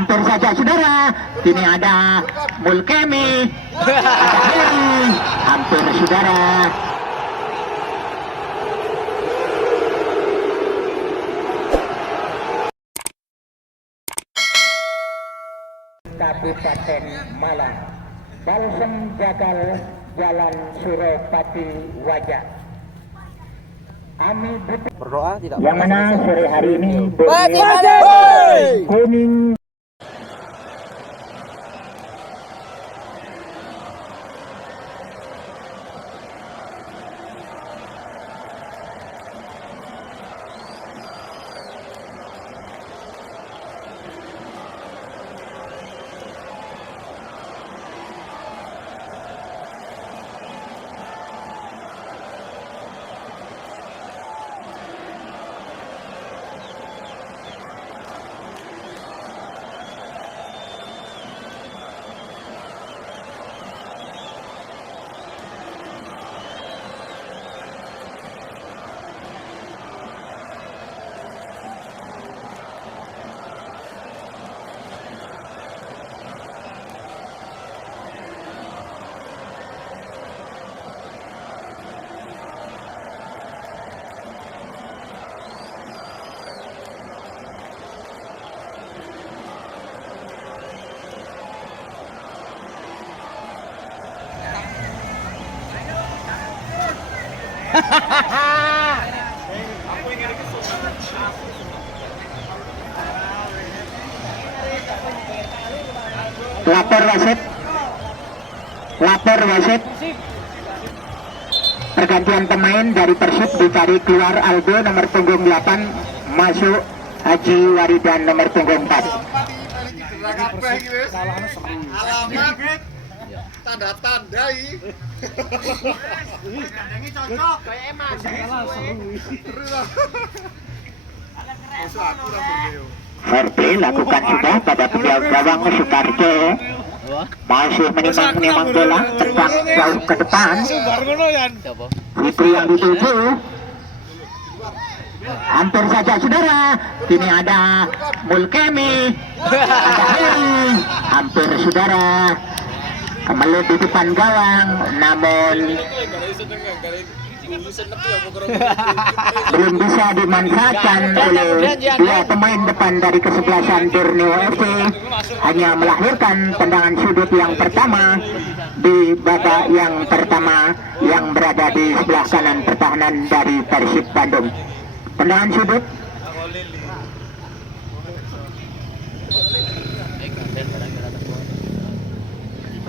hampir saja saudara. Kini ada Mulkemi, hampir saudara. Kabupaten Malang, Balsem Jagal, Jalan Suropati Wajah. Ami Berdoa tidak yang mana sore hari ini kuning. Lapor wasit. Pergantian pemain dari Persib ditarik keluar Aldo nomor punggung 8, masuk Haji Waridan nomor punggung 4. Alamat tanda-tandai. Cocok kayak emas. Fair play lakukan sudah pada penjaga gawang Sutarjo. Masih menimbang bola tendang jauh ke depan. Fitri yang dituju. Hampir saja saudara. Kini ada Mulkemi, ada Heri. Hampir saudara. Kemelut di depan gawang, namun belum bisa dimanfaatkan oleh dua pemain depan dari kesebelasan Borneo FC. Hanya melahirkan tendangan sudut yang pertama di babak yang pertama yang berada di sebelah kanan pertahanan dari Persib Bandung. Tendangan sudut.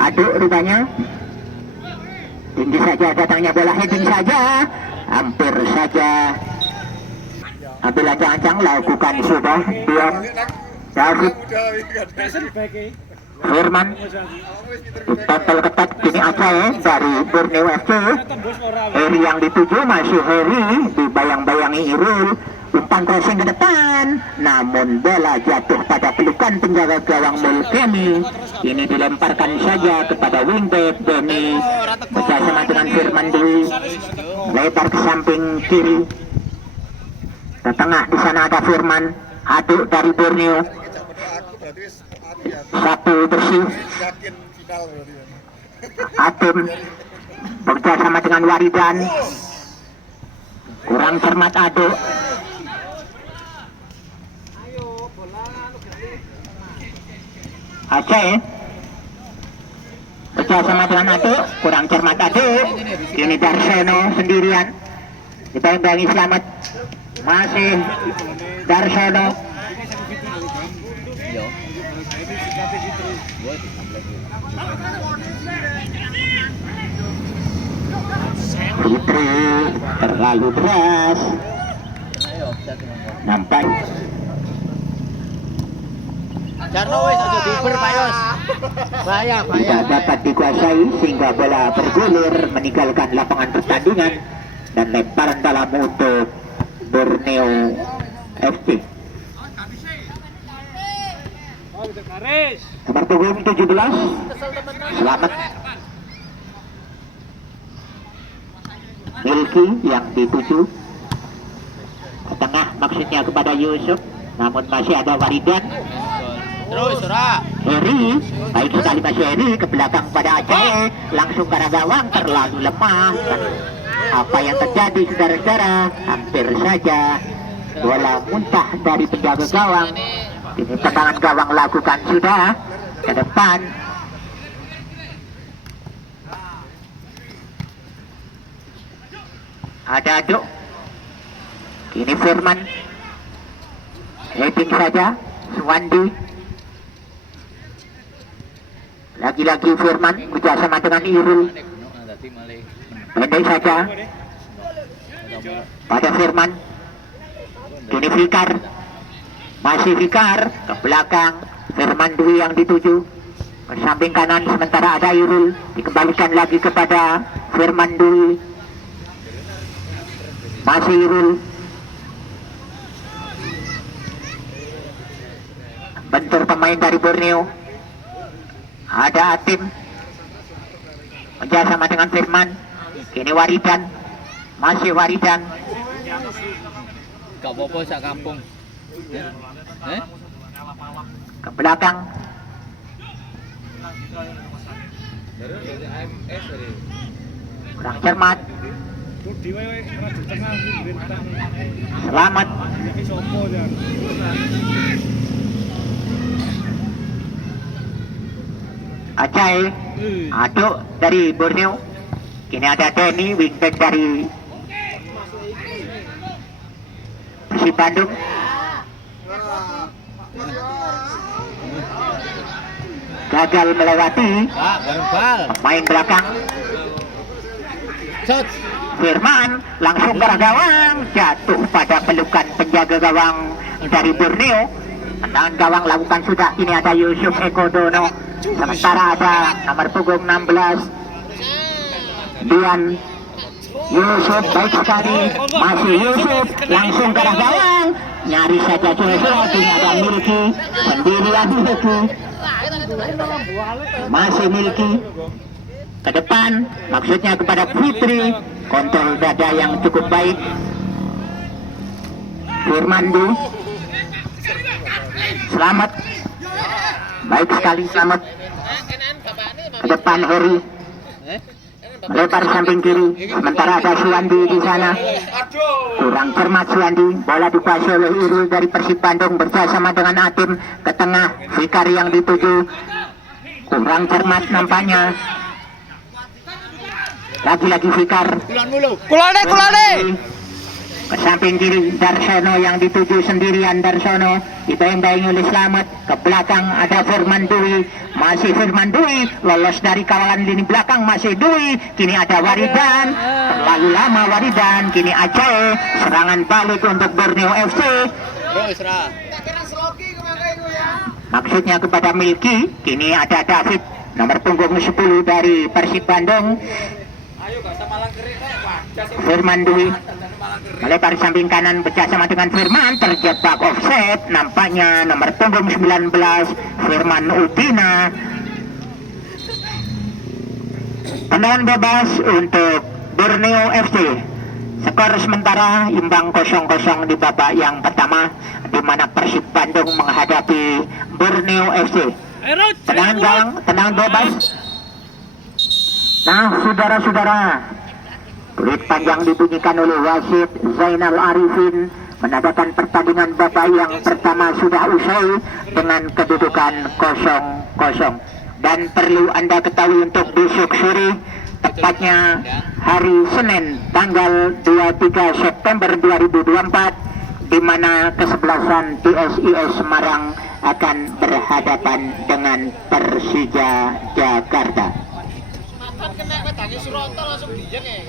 Aduk rupanya. Tinggi saja datangnya bola, heading saja, hampir saja. Ambil ancang-ancang lakukan sudah Dion, David, Firman, ditempel ketat kini Aceh dari Borneo FC. Heri yang dituju, masih Heri dibayang-bayangi Irul. Umpan crossing ke depan, namun bola jatuh pada pelukan penjaga gawang Mulkemi. Ini dilemparkan saja kepada wingback Denny bersama dengan Firman Dwi, lebar ke samping kiri, ke tengah. Di sana ada Firman, aduk dari Borneo, satu bersih. Atim bersama dengan Waridan, kurang cermat aduk. Aceh bersama dengan Aduk, kurang cermat Aduk. Ini Darsono sendirian, dibayang-bayangi Selamat, masih Darsono. Fitri terlalu deras, nampak. Tidak dapat dikuasai sehingga bola bergulir meninggalkan lapangan pertandingan dan lemparan dalam untuk Borneo FC. Nomor punggung 17 Selamat, Milky yang dituju ke tengah, maksudnya kepada Yusuf, namun masih ada Waridan. Terus, Sura. Heri, baik sekali masih Heri ke belakang pada Aceh, langsung ke arah gawang, terlalu lemah. Apa yang terjadi saudara-saudara? Hampir saja bola muntah dari penjaga gawang. Ini tendangan gawang lakukan sudah ke depan. Ada Aduk. Kini Firman. Heading saja. Suwandi. Lagi-lagi Firman bekerjasama dengan Irul. Pendek saja pada Firman. Kini Fikar. Masih Fikar ke belakang. Firman Dwi yang dituju ke samping kanan, sementara ada Irul. Dikembalikan lagi kepada Firman Dwi. Masih Irul. Bentur pemain dari Borneo. Ada Atim bekerjasama dengan Firman. Kini Waridan. Masih Waridan. Gak apa-apa sak kampung. Ke belakang. Kurang cermat. Selamat. Aceh. Aduk dari Borneo. Kini ada Denny, wingback dari Persib Bandung. Gagal melewati Pak, bareng bal. pemain belakang. Shot. Firman langsung ke arah gawang, jatuh pada pelukan penjaga gawang dari Borneo. Tendangan gawang lakukan sudah. Ini ada Yusuf Eko Dono. Sementara ada nomor punggung 16 Dian Yusuf, baik sekali. Masih Yusuf langsung ke arah gawang. Nyaris saja Joshua. Ini ada Milky. Sendirian Milky. Masih Milky. Ke depan, maksudnya kepada Fitri. Kontrol dada yang cukup baik. Firmandu. Selamat. Baik sekali, selamat. Ke depan Heri. Melebar samping kiri. Sementara ada Suwandi di sana. Kurang cermat Suwandi. Bola dikuasai oleh Irul dari Persib Bandung bersama dengan Atim. Ke tengah, Fikar yang dituju. Kurang cermat nampaknya. Lagi-lagi Fikar. Kulane. Ke samping kiri Darsono yang dituju sendirian. Darsono dibayang-bayang oleh Selamat. Ke belakang ada Firman Dwi. Masih Firman Dwi lolos dari kawalan lini belakang. Masih Dwi. Kini ada Waridan. Terlalu lama Waridan. Kini Aceh. Serangan balik untuk Borneo FC. Terus, Ra. Maksudnya kepada Milky. Kini ada David nomor punggung 10 dari Persib Bandung. Firman Dwi melebar samping kanan bersama dengan Firman, terjebak offset. Nampaknya nomor punggung 19 Firman Udina. Tendangan bebas untuk Borneo FC. Skor sementara imbang 0-0 di babak yang pertama, di mana Persib Bandung menghadapi Borneo FC. Tendangan gawang, tendangan bebas. Nah, saudara-saudara, peluit panjang dibunyikan oleh wasit Zainal Arifin menandakan pertandingan babak yang pertama sudah usai dengan kedudukan 0-0. Dan perlu Anda ketahui untuk besok sore, tepatnya hari Senin tanggal 23 September 2024, di mana kesebelasan PSIS Semarang akan berhadapan dengan Persija Jakarta. Kan kena petangnya Suronto langsung dijeng ya.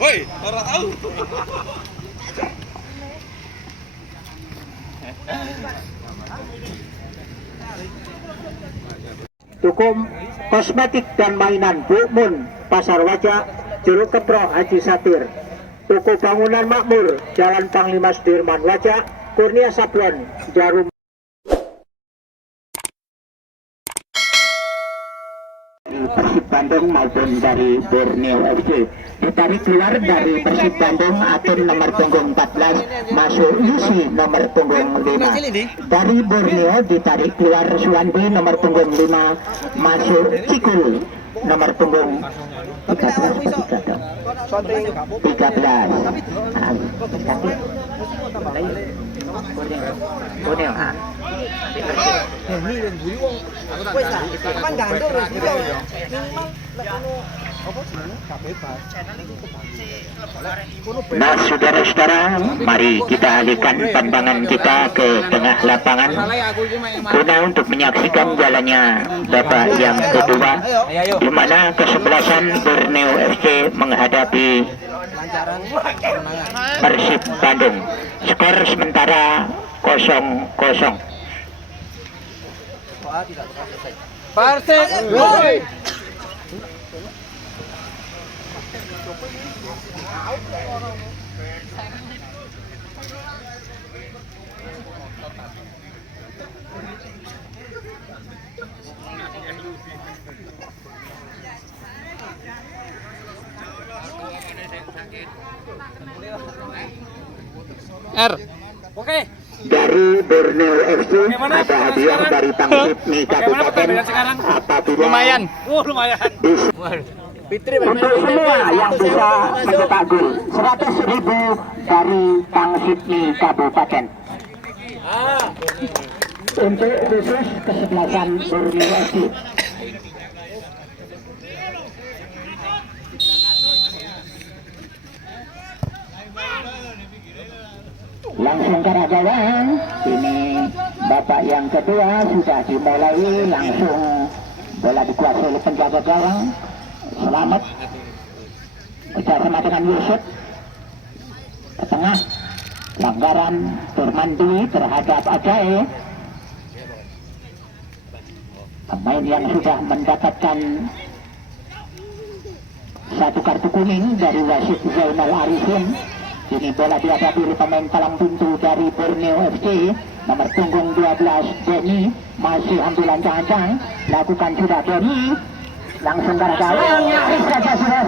Woi, orang tahu. Tukum kosmetik dan mainan Bu Mun, Pasar Wajah, Juru Kepro Haji Satir. Toko bangunan makmur, Jalan Panglima Sudirman Wajah, Kurnia Sablon, Jarum. Persib Bandung maupun dari Borneo FC. Ditarik keluar dari Persib Bandung Atun nomor punggung 14 masuk Yusi nomor punggung 5. Dari Borneo ditarik keluar Suwandi nomor punggung 5 masuk Cikul nomor punggung 13. Nah, saudara-saudara, mari kita alihkan pandangan kita ke tengah lapangan guna untuk menyaksikan jalannya babak yang kedua, di mana kesebelasan Borneo FC menghadapi Persib Bandung. Skor sementara 0-0. Persib. R. Oke. Dari Borneo FC ada hadiah dari Pangsipni Kabupaten apabila Lumayan. Lumayan. untuk semua yang bisa mencetak gol 100.000 dari Pangsipni Kabupaten. Untuk khusus kesebelasan Borneo FC. Langsung ke arah gawang. Ini babak yang kedua sudah dimulai, langsung bola dikuasai oleh penjaga gawang Selamat bersama dengan Yusuf ke tengah. Pelanggaran Turmandi terhadap Ajae, pemain yang sudah mendapatkan satu kartu kuning dari wasit Zainal Arifin. Ini bola dihadapi oleh pemain palang pintu dari Borneo FC nomor punggung 12 Denny, masih ambil ancang-ancang, lakukan sudah Denny, langsung ke arah gawang, nyaris saja sudah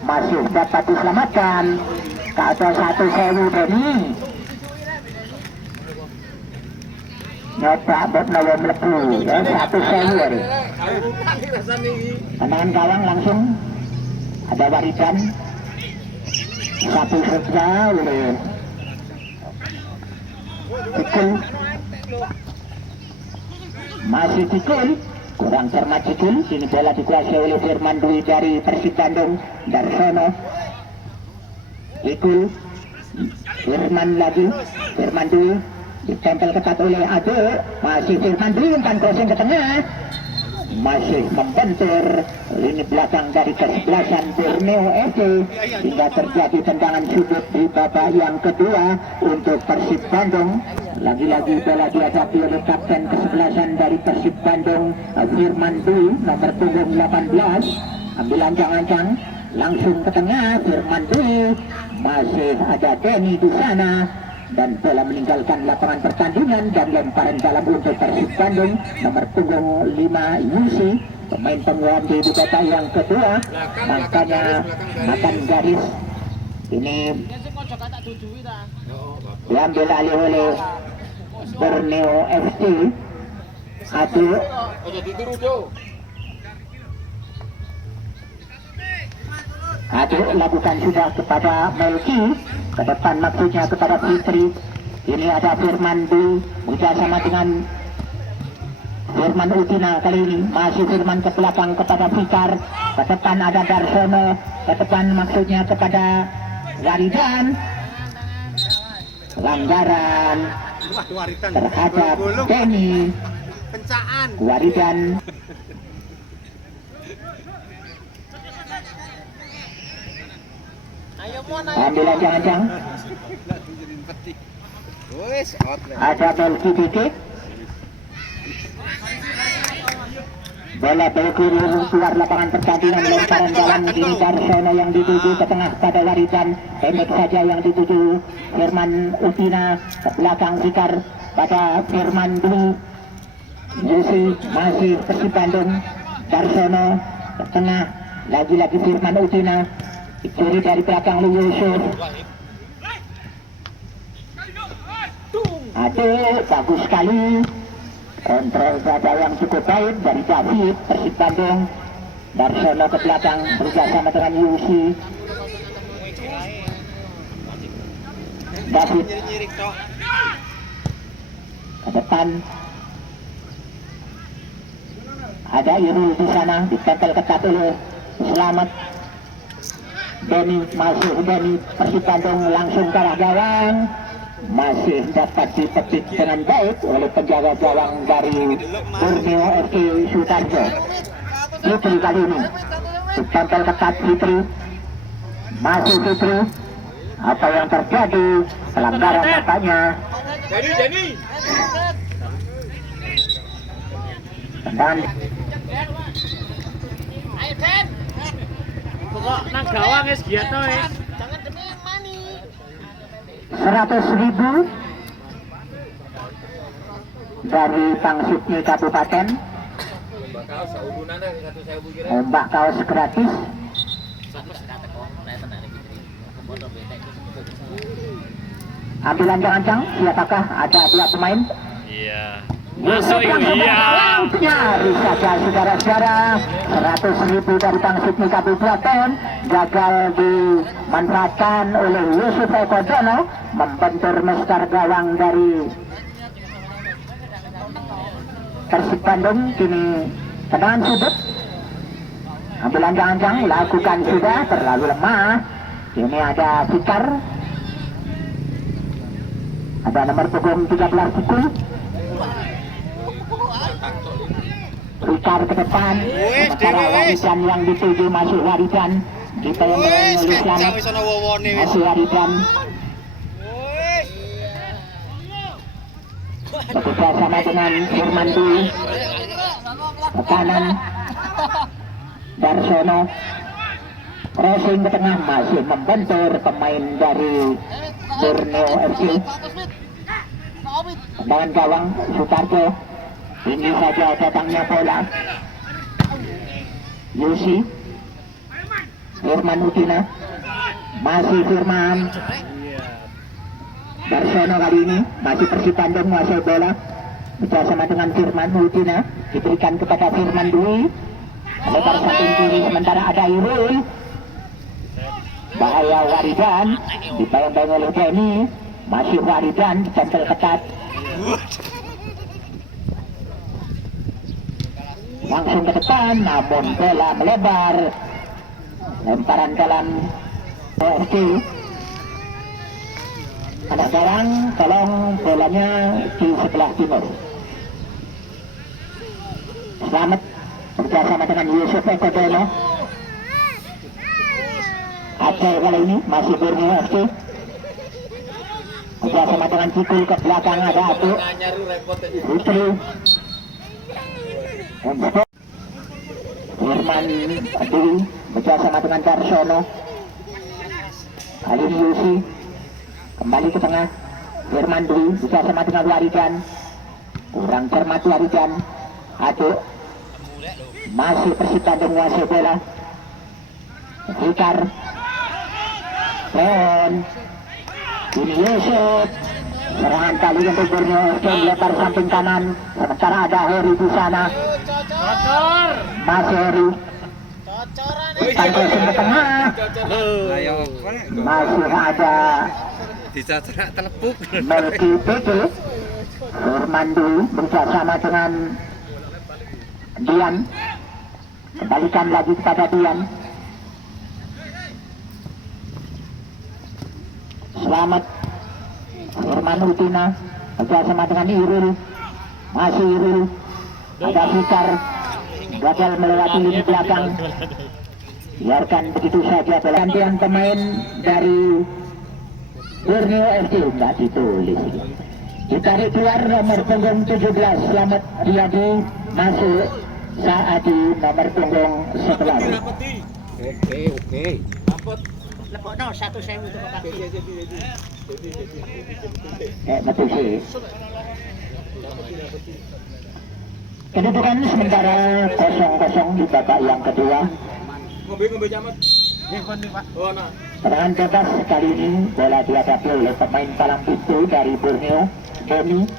masih dapat diselamatkan ke atas 1.000 Denny. Nyoba buat nawa melepu ya, 1.000 tendangan gawang langsung ada warisan satu saja oleh Cikul, masih Cikul, kurang cermat Cikul. Ini bola dikuasai oleh Firman Dwi dari Persib Bandung. Darsono, Cikul, Firman lagi, Firman Dwi ditempel ketat oleh Ade, masih Firman Dwi umpan crossing ke tengah, masih membentur lini belakang dari kesebelasan Borneo FC hingga terjadi tendangan sudut di babak yang kedua untuk Persib Bandung. Lagi-lagi bola dihadapi oleh kapten kesebelasan dari Persib Bandung Firman Dwi nomor punggung 18, ambil ancang-ancang langsung ke tengah. Firman Dwi, masih ada Denny di sana, dan bola meninggalkan lapangan pertandingan dan lemparan dalam untuk Persib Bandung nomor punggung 5 Yusi, pemain penguat di babak yang kedua, makanya makan garis. Ini diambil alih oleh Borneo FC. Aduk lakukan sudah kepada Melki, ke depan maksudnya kepada Fitri. Ini ada Firman Dwi bersama dengan Firman Utina. Kali ini masih Firman ke belakang kepada Fikar, ke depan ada Darsono, ke depan maksudnya kepada Waridan. Pelanggaran terhadap Denny, Waridan. Ambil ancang-ancang, ada Melki dikit, bola Belki keluar lapangan pertandingan, lemparan dalam kiri Darsono yang dituju ke tengah pada Waridan, pendek saja yang dituju Firman Utina, ke belakang Fikar pada Firman Dwi. Yusi, masih Persib Bandung Darsono ke tengah, lagi-lagi Firman Utina dicuri dari belakang Yusuf. Aduh, bagus sekali kontrol pada yang cukup baik dari David Persib Bandung. Darsono ke belakang bekerjasama dengan Yusi. David ke depan, ada Irul di sana, ditempel ketat oleh Selamat. Denny masuk, Denny Persib Bandung langsung ke arah gawang, masih dapat dipetik dengan baik oleh penjaga gawang dari Borneo FC Sutarjo. Fitri kali ini ditempel ketat Fitri, masih Fitri. Apa yang terjadi? Pelanggaran nampaknya. Tendangan Ayo Den. Pokok nang gawang wis giat to wis. Jangan demi mani. 100.000 dari Pangsitni Kabupaten. Ombak kaos gratis. Ambilan jangan-jangan, siapakah ada dua pemain? Iya. Masuk Masuk iya. Nyaris saja saudara-saudara, 100.000 dari Pangsitni Kabupaten gagal dimanfaatkan oleh Yusuf Ekodono, membentur mestar gawang dari Persib Bandung. Kini tendangan sudut, ambilan jangan-jangan lakukan sudah terlalu lemah. Ini ada Fikar, ada nomor punggung 13 Cikul. Fikar ke depan, sementara Waridan yang dituju masuk Waridan, ditayang oleh Selamat, masuk Waridan. Bekerja sama dengan Firman Dwi, ke kanan Darsono, crossing ke tengah, masih membentur pemain dari Borneo FC. Tendangan gawang Sutarjo, tinggi saja datangnya bola. Yusi, Firman Utina, masih Firman. Darsono kali ini masih Persib Bandung menguasai bola, bersama dengan Firman Utina, diberikan kepada Firman Dwi, lebar samping kiri, sementara ada Irul. Bahaya Waridan, dibayang-bayang oleh Denny, masih Waridan ditempel ketat. Langsung ke depan, namun bola melebar, lemparan dalam OFC. Anak garang, tolong bolanya di sebelah timur. Selamat bersama dengan Yusuf Ekodono. Aceh kali ini masih Borneo FC. Bersama dengan Cikul ke belakang, ada Atu Putri. Firman Dwi bersama dengan Darsono. Kali ini Yusi kembali ke tengah. Firman Dwi bersama dengan Waridan, kurang cermat Waridan. Atu masih Persib Bandung menguasai bola. Fikar, Leon, ini Yusuf, serangan kali untuk Borneo FC, lebar samping kanan, sementara ada Heri di sana. Masih Heri, sampai ke tengah, masih ada Melki Peke. Firman Dwi bersama dengan Dian, kembalikan lagi kepada Dian. Selamat, Firman Utina bersama dengan Irul, masih Irul, ada Fikar, gagal melewati lini belakang. Biarkan begitu saja. Gantian pemain dari Borneo FC, tidak ditulis. Ditarik keluar nomor punggung 17 Selamat Riyadi, masuk Saadi nomor punggung 11. Oke. Lebokno 1.000 itu Pak. Betul sih. Kedudukan sementara 0-0 di babak yang kedua. Serangan bebas kali ini bola dihadapi oleh pemain palang pintu dari Borneo, Demi.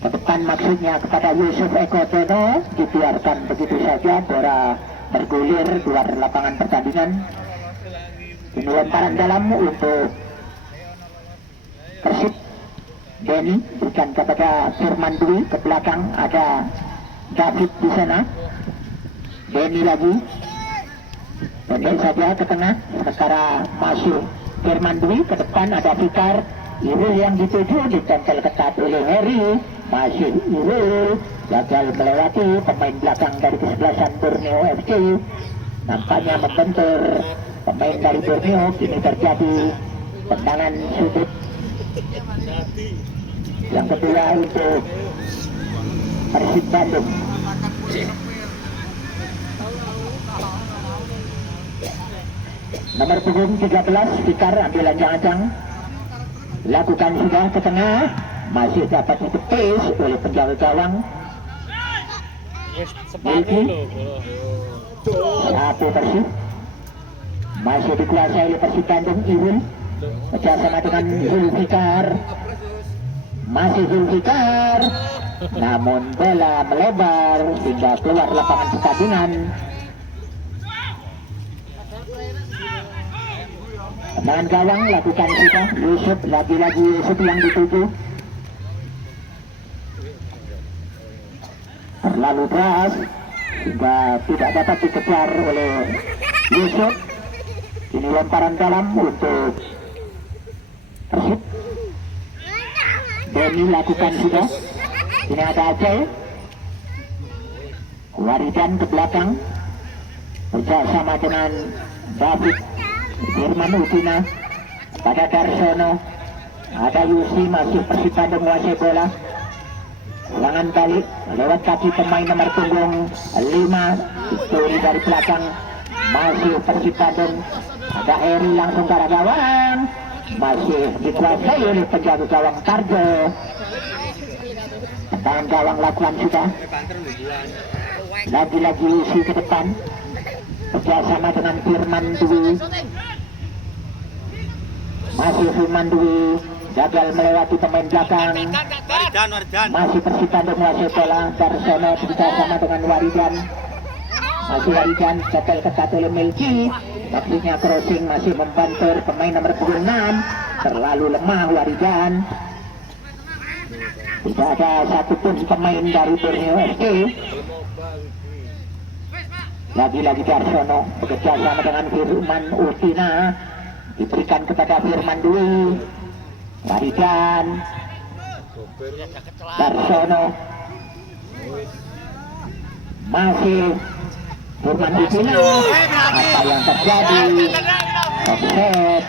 Ke depan maksudnya kepada Yusuf Eko Tono, dibiarkan begitu saja, bola bergulir keluar lapangan pertandingan. Ini lemparan dalam untuk Persib. Denny berikan kepada Firman Dwi, ke belakang ada David di sana. Denny lagi, pendek saja ke tengah, sekarang masuk Firman Dwi, ke depan ada Fikar. Irul yang dituju ditempel ketat oleh Heri, masih Irul gagal melewati pemain belakang dari kesebelasan Borneo FC. Nampaknya membentur pemain dari Borneo. Kini terjadi tendangan sudut yang kedua untuk Persib Bandung. Nomor punggung 13 Fikar ambil ancang-ancang, lakukan sudah ke tengah, masih dapat ditepis oleh penjaga gawang. Milki satu Persib, masih dikuasai oleh Persib Bandung. Irul bersama dengan Zulfikar, masih Zulfikar, namun bola melebar hingga keluar lapangan pertandingan. Tendangan gawang lakukan sudah Yusuf, lagi-lagi Yusuf yang dituju. Terlalu keras hingga tidak dapat dikejar oleh Yusuf. Ini lemparan dalam untuk Persib. Denny lakukan sudah. Ini ada Aceh. Waridan ke belakang bersama dengan David. Firman Udina pada Darsono, ada Yusi, masih Persib Bandung menguasai bola. Serangan balik lewat kaki pemain nomor punggung 5, Story dari belakang, masih Persib Bandung. Ada Eri langsung ke arah gawang, masih dikuasai oleh penjaga gawang Tarjo. Tendangan gawang lakukan sudah. Lagi-lagi Yusi ke depan bersama dengan Firman Dwi. Masih Firman Dwi gagal melewati pemain belakang. Masih Persib Bandung menguasai bola. Darsono bersama dengan Waridan. Masih Waridan gagal ketat oleh Milki. Maksudnya crossing, masih membantu pemain nomor 6. Terlalu lemah Waridan. Tidak ada satupun pemain dari Borneo FC. Lagi-lagi Darsono bekerja sama dengan Firman Udina, diberikan kepada Firman Dwi. Waridan, Darsono, masih Firman Udina. Apa yang terjadi? Offset.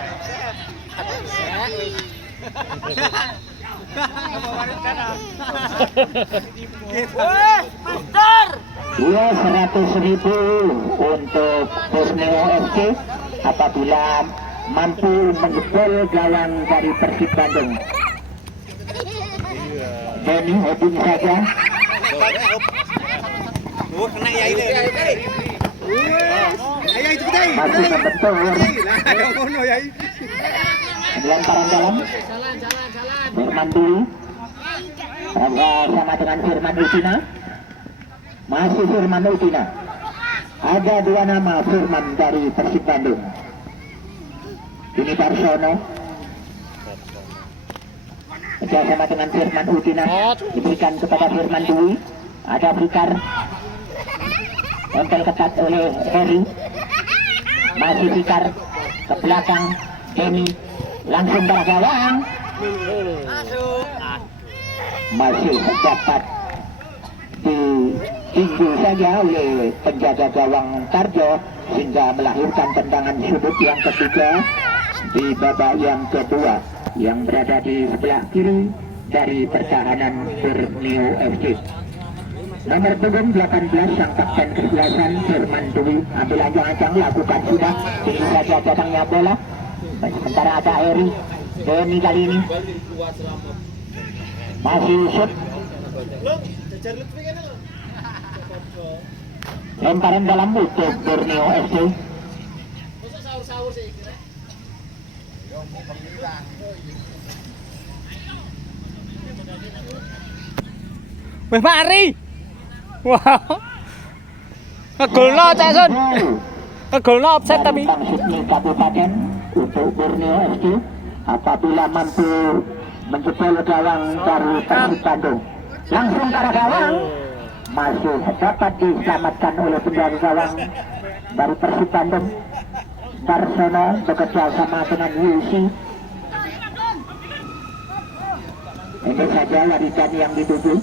Dua 100.000 untuk Borneo FC apabila mampu menjebol gawang dari Persib Bandung. Denny holding saja. Masih membentur. Lemparan dalam. Firman Dwi sama dengan Firman Udina. Masih Firman Udina. Ada dua nama Firman dari Persib Bandung. Ini Darsono bersama dengan Firman Udina, diberikan kepada Firman Dwi. Ada Fikar, tempel ketat oleh Heri. Masih Fikar ke belakang. Denny langsung ke gawang, masih dapat ditinggi saja oleh penjaga gawang Tarjo sehingga melahirkan tendangan sudut yang ketiga di babak yang kedua yang berada di sebelah kiri dari pertahanan Borneo FC. Nomor punggung 18 sang kapten kesebelasan Firman Dwi ambil ancang-ancang, lakukan sudah, tinggi saja datangnya bola. Sementara ada Eri. Denny kali ini masih shoot. Lemparan dalam untuk Borneo FC. Masa sahur-sahur sih kira. Wih mari. Wow. Ngegolno Cak Sun. Ngegolno offset tapi. Bang Sydney Kabupaten untuk Borneo FC apabila mampu menjebol gawang dari Persib Bandung. Langsung ke arah gawang. Masih dapat diselamatkan oleh penjaga gawang dari Persib Bandung. Darsono bekerja sama dengan Yusi. Ini saja Waridan yang dituju.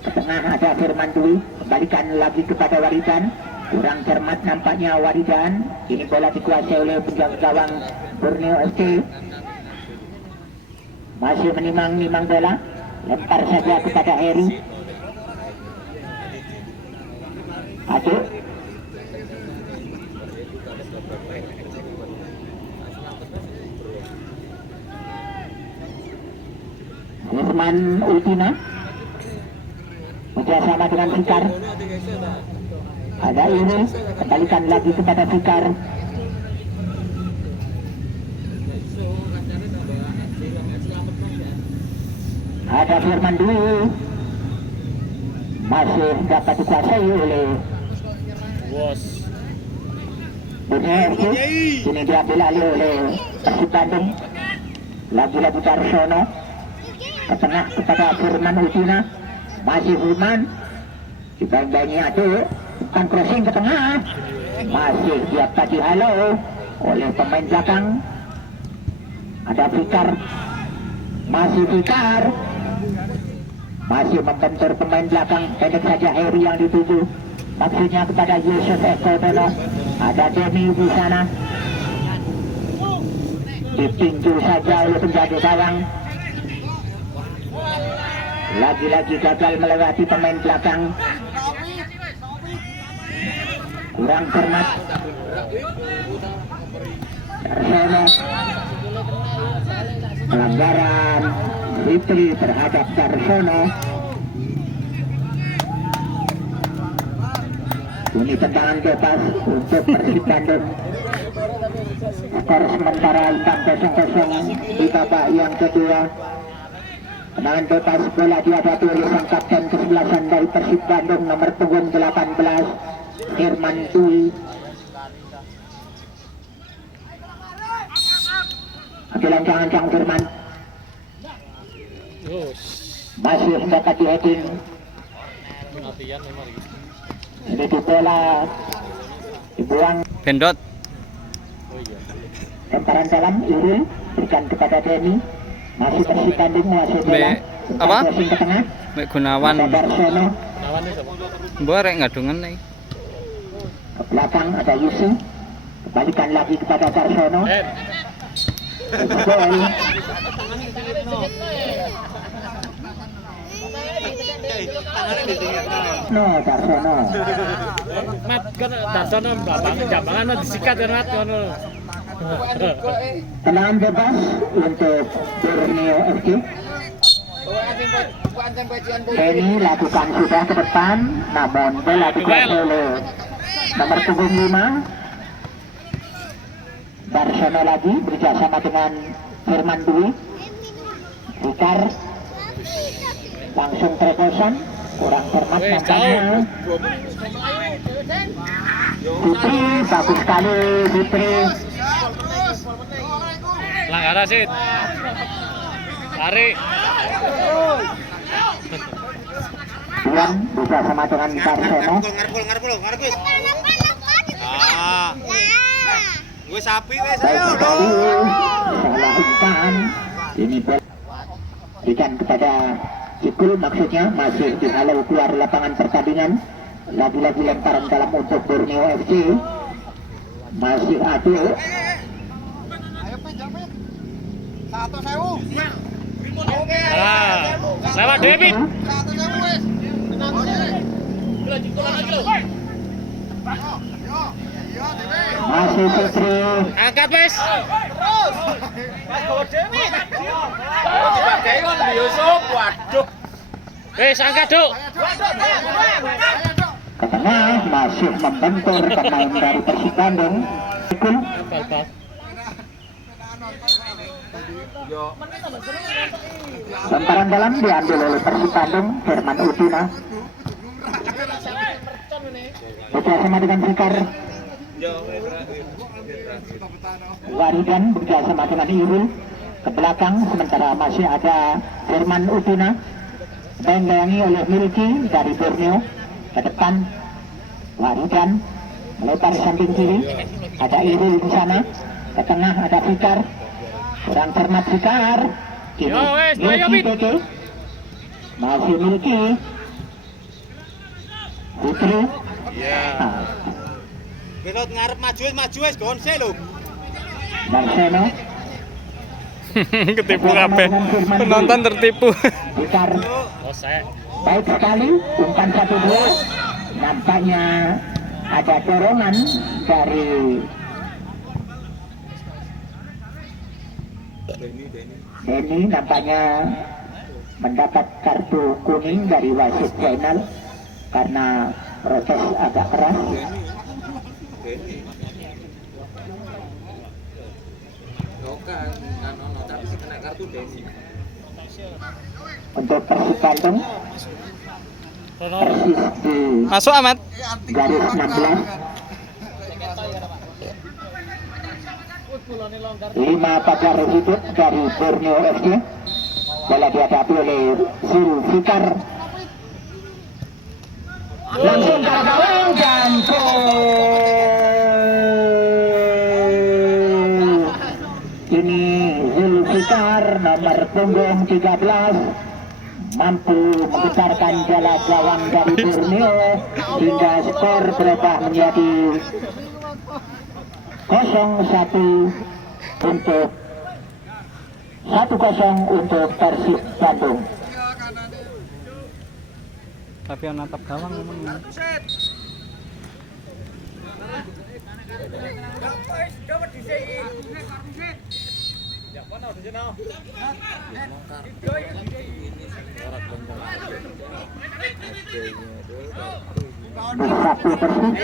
Ke tengah ada Firman Dwi, kembalikan lagi kepada Waridan. Kurang cermat nampaknya Waridan. Ini bola dikuasai oleh penjaga gawang Borneo FC. Masih menimang-nimang bola. Lempar saja kepada Heri. Aduk. Firman Ultina bekerjasama dengan Fikar. Ada ini, kembalikan lagi kepada Fikar. Ada Firman Dwi, masih dapat dikuasai oleh Bos. Borneo FC. Ini diambil alih oleh Persib Bandung. Lagi-lagi Darsono ke tengah kepada Firman Ultina. Masih Firman dibandangi Aduk, bukan crossing ke tengah, masih dapat dihalau oleh pemain belakang. Ada Fikar, masih Fikar, masih membentur pemain belakang. Pendek saja Heri yang dituju, maksudnya kepada Yusuf Eko Tono. Ada Demi di sana, ditinju saja oleh penjaga gawang. Lagi-lagi gagal melewati pemain belakang. Kurang cermat. Darsono. Pelanggaran Fitri terhadap Darsono. Ini tendangan bebas untuk Persib Bandung. Skor sementara imbang 0-0 di babak yang kedua. Tendangan bebas bola dihadapi oleh sang kapten kesebelasan dari Persib Bandung nomor punggung 18 Firman Dwi. Ambilan jangan Firman. Masih mendapat di heading. Ini di bola dibuang. Bendot. Lemparan dalam Irul berikan kepada Deni. Masih Persib Bandung menguasai bola. Apa? Crossing ke tengah. Mek Gunawan. Ada Darsono. Mbok arek ngadungan nih. Ke belakang ada Yusi. Kembalikan lagi kepada Darsono. Gol. No, Darsono. Mat kan Darsono jambangan disikat kan Mat ngono. Tendangan bebas untuk Borneo FC. Ini lakukan sudah ke depan, namun bola dikuasai oleh nomor punggung 5. Darsono lagi bekerjasama dengan Firman Dwi. Fikar langsung terobosan, kurang cermat nampaknya. Fitri, bagus sekali Fitri. Pelanggaran sih. Tarik. Dian bisa sama dengan Darsono. Ah. Gue sapi wes Baik ayo sekali, lo. salah umpan. Ini bola berikan kepada Cikul, maksudnya masih dihalau keluar lapangan pertandingan. Lagi-lagi lemparan dalam untuk Borneo FC. Masih Aduk. Satu sewu. Ah, lewat David. Satu sewu wes. Tenang lagi lo. Masih Fitri. Angkat wes. Terus. Mas bawa Dewi. Dipakai kon Yusuf. Waduh. Angkat, Duk. Ke tengah masih membentur pemain dari Persib Bandung. Bal-bal. Lemparan dalam diambil oleh Persib Bandung, Herman Udina. Bekerjasama dengan Fikar. Waridan bekerjasama dengan Irul ke belakang, sementara masih ada Herman Udina. Dibayangi oleh Milky dari Borneo. Ke depan Waridan melebar samping kiri, ada Irul di sana. Ke tengah ada Fikar, kurang cermat Fikar. Kini Milky PT, masih Milky Putri. Belot ngarep maju wis gonse lho. Marcelo Ketipu kabeh. Penonton tertipu. Fikar. Oh, saya. Baik sekali, umpan 1-2. Nampaknya ada dorongan dari Denny, nampaknya mendapat kartu kuning dari wasit final karena protes agak keras. Untuk Persib Bandung persis di Masuk Ahmad. garis 16. 5 pagar hidup dari Borneo FC. Bola dihadapi oleh Zulfikar. Langsung ke gawang dan gol. Ini Zulfikar nomor punggung 13 mampu membesarkan jala gawang dari Borneo hingga skor berubah menjadi 0-1 untuk 1-0 untuk Persib Bandung. Tapi yang natap gawang memang. Bersatu Persib.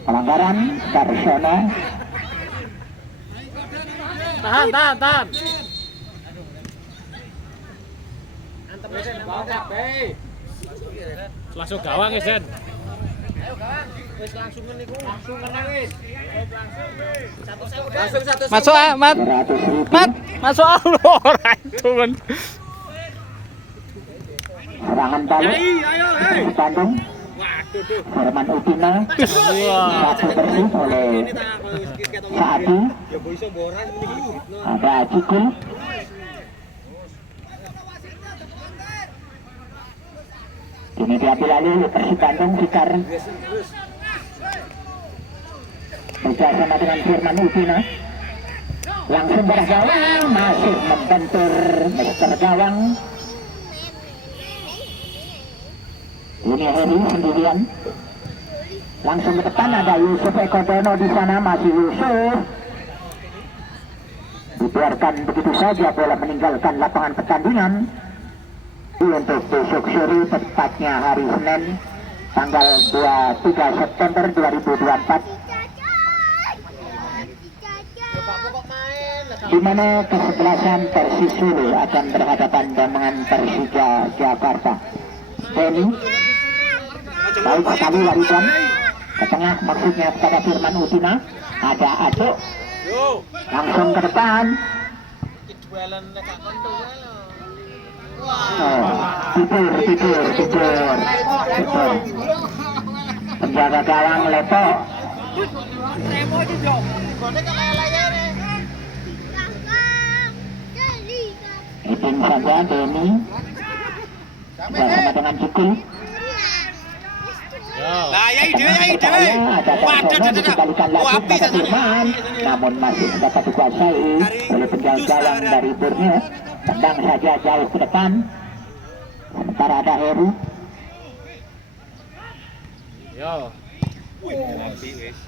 Pelanggaran Darsono. Tahan. Langsung gawang ya, Sen. Masuk Ahmad. 100.000. Mat, masuk ora itu kan. Serangan balik Persib Bandung. Herman Udina. Satu Persib oleh Saadi. Ada Cikul. Ini diambil alih oleh Persib Bandung. Fikar bekerjasama dengan Herman Udina. Langsung belah gawang, masih membentur Mr. Gawang. Ini Heri sendirian. Langsung ke depan ada Yusuf Ekodono di sana, masih Yusuf. Dibiarkan begitu saja bola meninggalkan lapangan pertandingan. Untuk besok sore, tepatnya hari Senin, tanggal 23 September 2024. Di mana kesebelasan Persis Solo akan berhadapan dengan Persija Jakarta. Denny, baik sekali Waridan. Ke tengah maksudnya kepada Firman Udina. Ada Aduk. Langsung ke depan. Tidur. Penjaga gawang Lepo. Hitting saja Denny bersama dengan Cikul. Lah ya ide. Waduh, dikembalikan lagi kepada Firman, namun masih dapat dikuasai oleh penjaga gawang dari Borneo. Tendang saja jauh ke depan. Sementara ada Heru.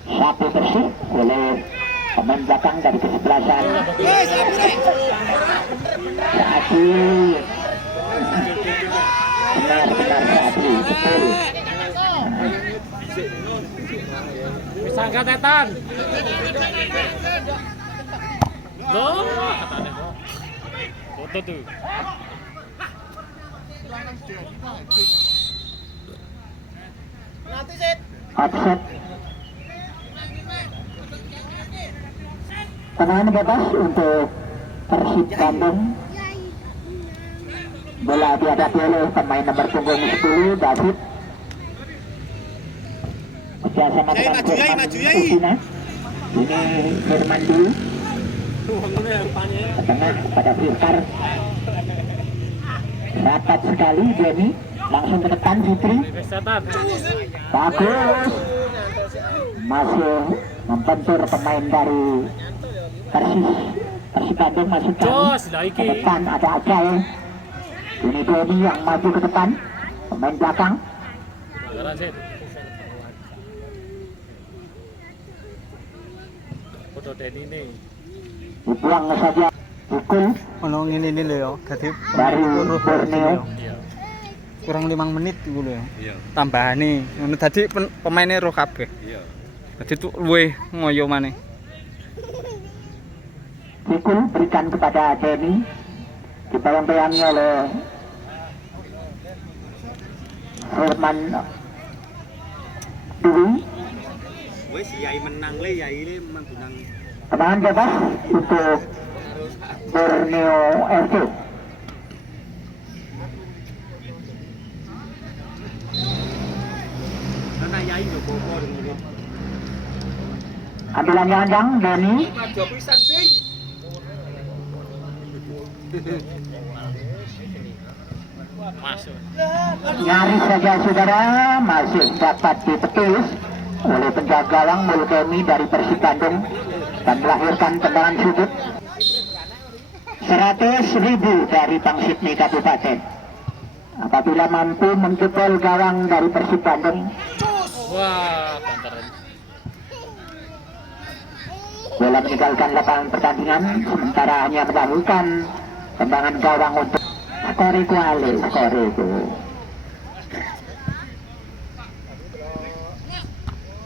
Satu Persib oleh pemain belakang dari kesebelasan Saatli. Benar Saatli, betul. Bisa angkat Etan. Loh, katanya kok. Foto tuh. Offset. Tendangan bebas untuk Persib Bandung. Bola dihadapi oleh pemain nomor punggung 10 David. Bersama dengan Firman Usina. Ini Firman dulu. Ke tengah pada Firkar. Rapat sekali Denny. Langsung ke depan Fitri. Setan. Bagus. Masih membentur pemain dari Persib Bandung masukkan Jos, ke lagi. depan ada Ajay. Ini Denny yang maju ke depan. Pemain belakang. Jalan sih. Foto Denny nih. Dibuang saja. Pukul Ono ngene ini lho ya. Dadi dari Borneo. Iya. kurang 5 menit iku lho ya. Iya. Tambahane. Ngono dadi pemaine roh kabeh. Iya. Dadi tuh luwih ngoyo maneh. Pukul berikan kepada Denny. Dibayang-bayangi oleh Firman Dwi. Wes yai menang le, yai le menang. Tendangan bebas untuk Borneo FC. Karena yai yo bobo dengan Ambilan yang Denny. Masuk. Nyaris saja saudara, masih dapat ditepis oleh penjaga gawang Mulkemi dari Persib Bandung dan melahirkan tendangan sudut 100.000 dari Bang Sidney Kabupaten. Apabila mampu menjebol gawang dari Persib Bandung, Wah, pantaran. bola meninggalkan lapangan pertandingan, sementara hanya mendahulukan tendangan gawang untuk skor itu.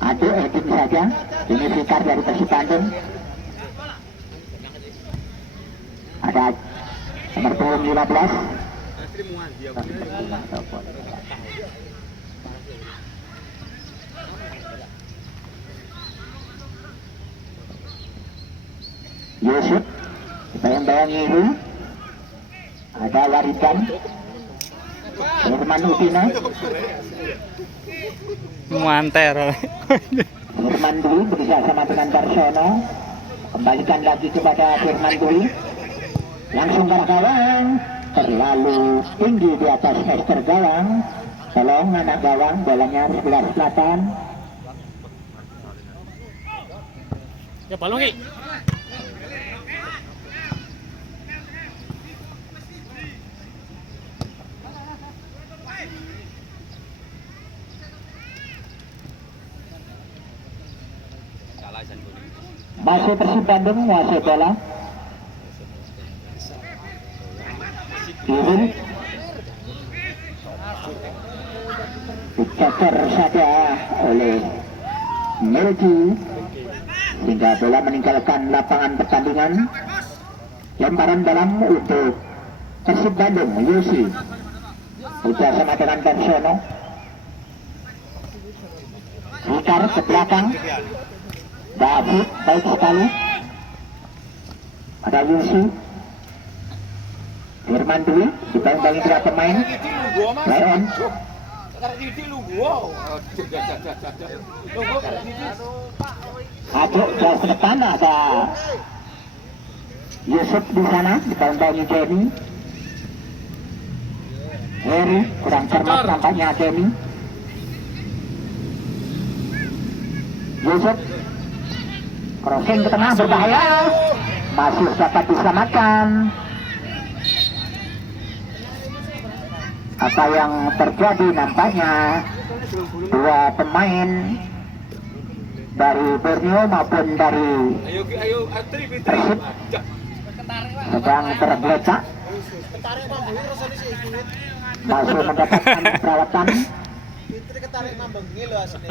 Aduh, heading saja. Ini Fikar dari Persib Bandung. Ada nomor punggung 15. Yusuf, bayang-bayangi itu. Ada Waridan. Firman Utina. Muanter. Firman Dwi bekerja sama dengan Darsono. Kembalikan lagi kepada Firman Dwi. Langsung ke gawang. Terlalu tinggi di atas meter gawang. Tolong anak gawang, bolanya sebelah selatan. Ya balong ki. Masih Persib Bandung menguasai bola. Irul dicecer saja oleh Melji sehingga bola meninggalkan lapangan pertandingan. Lemparan dalam untuk Persib Bandung. Yusi sudah sama dengan Darsono. Fikar ke belakang. David baik sekali. Ada Yusi. Firman Dwi dibanding dua pemain. Leon. Aduk jauh ke depan ada Yusuf di sana dibanding Denny. Heri kurang cermat nampaknya Denny. Yusuf crossing ke tengah berbahaya, masih dapat diselamatkan. Apa yang terjadi nampaknya dua pemain dari Borneo maupun dari Persib sedang tergeletak Ketarik nambungi rasanya sih kulit. masih mendapatkan perawatan. Itu ketarik nambungi loh asli.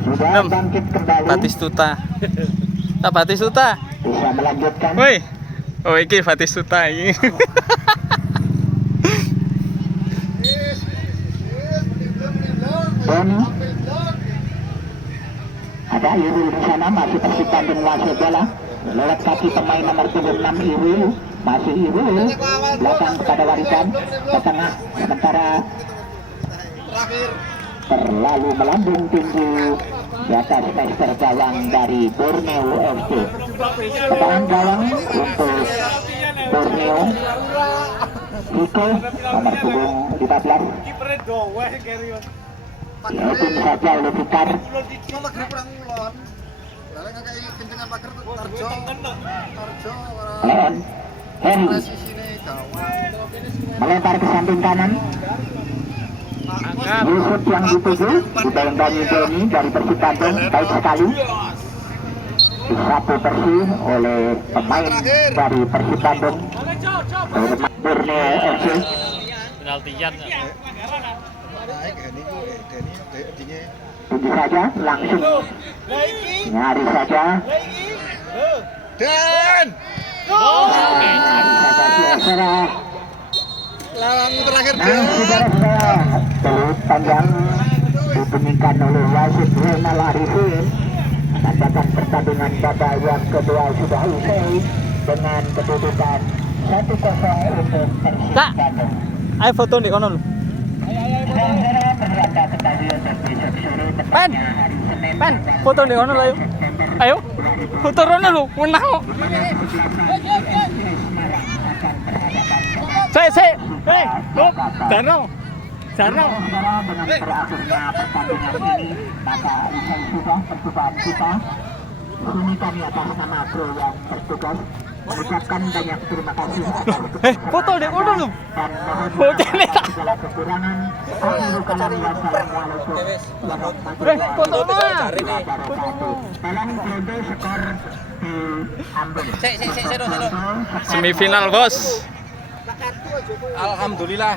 Sudah Enam. bangkit kembali, Batistuta. Tak Batistuta. bisa melanjutkan. Woi. Oh iki Batistuta iki. Boni ada Irul di sana, masih Persib Bandung menguasai bola lewat kaki pemain nomor 76 Irul, masih Irul belakang kepada Warisan ke tengah, sementara terlalu melambung tinggi di atas pester gawang dari Borneo FC. Pertahanan gawang untuk Borneo Rico nomor punggung 15 dihukum saja oleh Fikar. Leon Heri melempar ke samping kanan. Yusuf yang dituju dibayang-bayangi Doni dari Persib Bandung, baik sekali disapu bersih oleh pemain dari Persib Bandung Borneo FC. Penaltian. Tinggi saja, langsung nyari saja. Dan Nyari saja Siasera. lawanmu terakhir Nah, saudara-saudara, peluit panjang dibunyikan oleh wasit Renal Arifin menandakan pertandingan babak yang kedua sudah usai dengan kedudukan 1-0 untuk Persib Kak. Bandung. Ayo foto di kono lho. Saudara-saudara, berlanda ke stadion dan besok sore Pen. tepatnya hari Senin Pen, foto di kono lho ayo. Ayo. Foto rono lho, menang kok. Sik. Hei, Bob. Darno. Darno. Saudara, dengan berakhirnya pertandingan ini, maka usai sudah percobaan kita. Di sini kami atas nama kru yang bertugas mengucapkan banyak terima kasih atas Foto di kono lho. dan mohon Foto maaf ini. atas segala kekurangan. Akhirul kalam, wassalamualaikum warahmatullahi Foto mah. wabarakatuh. Tolong Prodo skor di Ambon. Semifinal, Bos. Alhamdulillah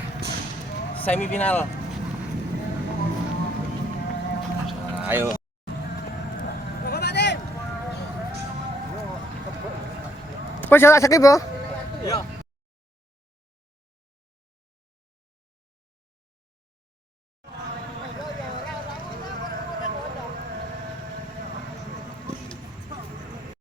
semifinal. Ayo. Kok jalan sakit, Bo? Iya.